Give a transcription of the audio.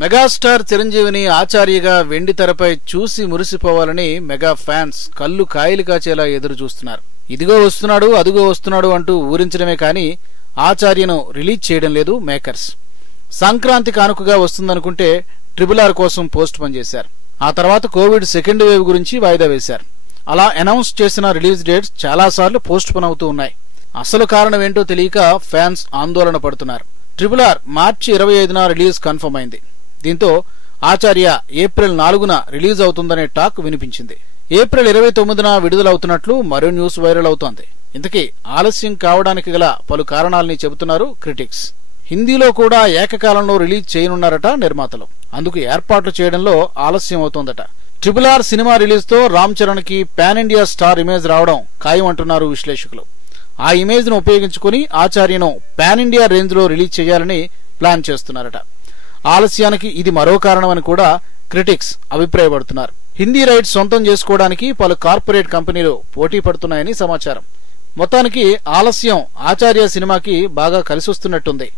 Megastar చిరంజీవిని ఆచార్యగా వెండి తెరపై చూసి మురిసిపోవాలని మెగా ఫ్యాన్స్ కళ్ళు కాయలు కాచేలా ఎదురు చూస్తున్నారు. ఇదిగో వస్తున్నాడు అదిగో వస్తున్నాడు అంటూ ఊరించడమే కానీ ఆచార్యను రిలీజ్ చేయడం లేదు మేకర్స్. సంక్రాంతి కానుకగా వస్తుందనుకుంటే RRR కోసం పోస్ట్ పోన్ చేశారు. ఆ తర్వాత కోవిడ్ సెకండ్ వేవ్ గురించి వాయిదా వేశారు. అలా అనౌన్స్ చేసిన రిలీజ్ డేట్స్ చాలాసార్లు పోస్ట్ పోన్ అవుతూ ఉన్నాయి. అసలు కారణం ఏంటో తెలియక ఫ్యాన్స్ ఆందోళన పడుతున్నారు. RRR మార్చి 25న రిలీజ్ కన్ఫర్మ్ అయింది. దీంతో ఆచార్య ఏప్రిల్ 4న రిలీజ్ అవుతుందనే టాక్ వినిపించింది. ఏప్రిల్ 29న విడుదలవుతున్నట్లు మరో న్యూస్ వైరల్ అవుతోంది. ఇంతకీ ఆలస్యం కావడానికి గల పలు కారణాలని చెబుతున్నారు క్రిటిక్స్. హిందీలో కూడా ఏకకాలంలో రిలీజ్ చేయనున్నారట నిర్మాతలు. అందుకు ఏర్పాట్లు చేయడంలో ఆలస్యం అవుతోందట. RRR సినిమా రిలీజ్ తో రామ్ చరణ్ కి పాన్ ఇండియా స్టార్ ఇమేజ్ రావడం ఖాయం అంటున్నారు విశ్లేషకులు. ఆ ఇమేజ్ ను ఉపయోగించుకుని ఆచార్యను పాన్ ఇండియా రేంజ్ లో రిలీజ్ చేయాలని ప్లాన్ చేస్తున్నారట. ఆలస్యానికి ఇది మరో కారణమని కూడా క్రిటిక్స్ అభిప్రాయపడుతున్నారు. హిందీ రైట్స్ సొంతం చేసుకోవడానికి పలు కార్పొరేట్ కంపెనీలు పోటీ పడుతున్నాయని సమాచారం. మొత్తానికి ఆలస్యం ఆచార్య సినిమాకి బాగా కలిసొస్తున్నట్టుంది.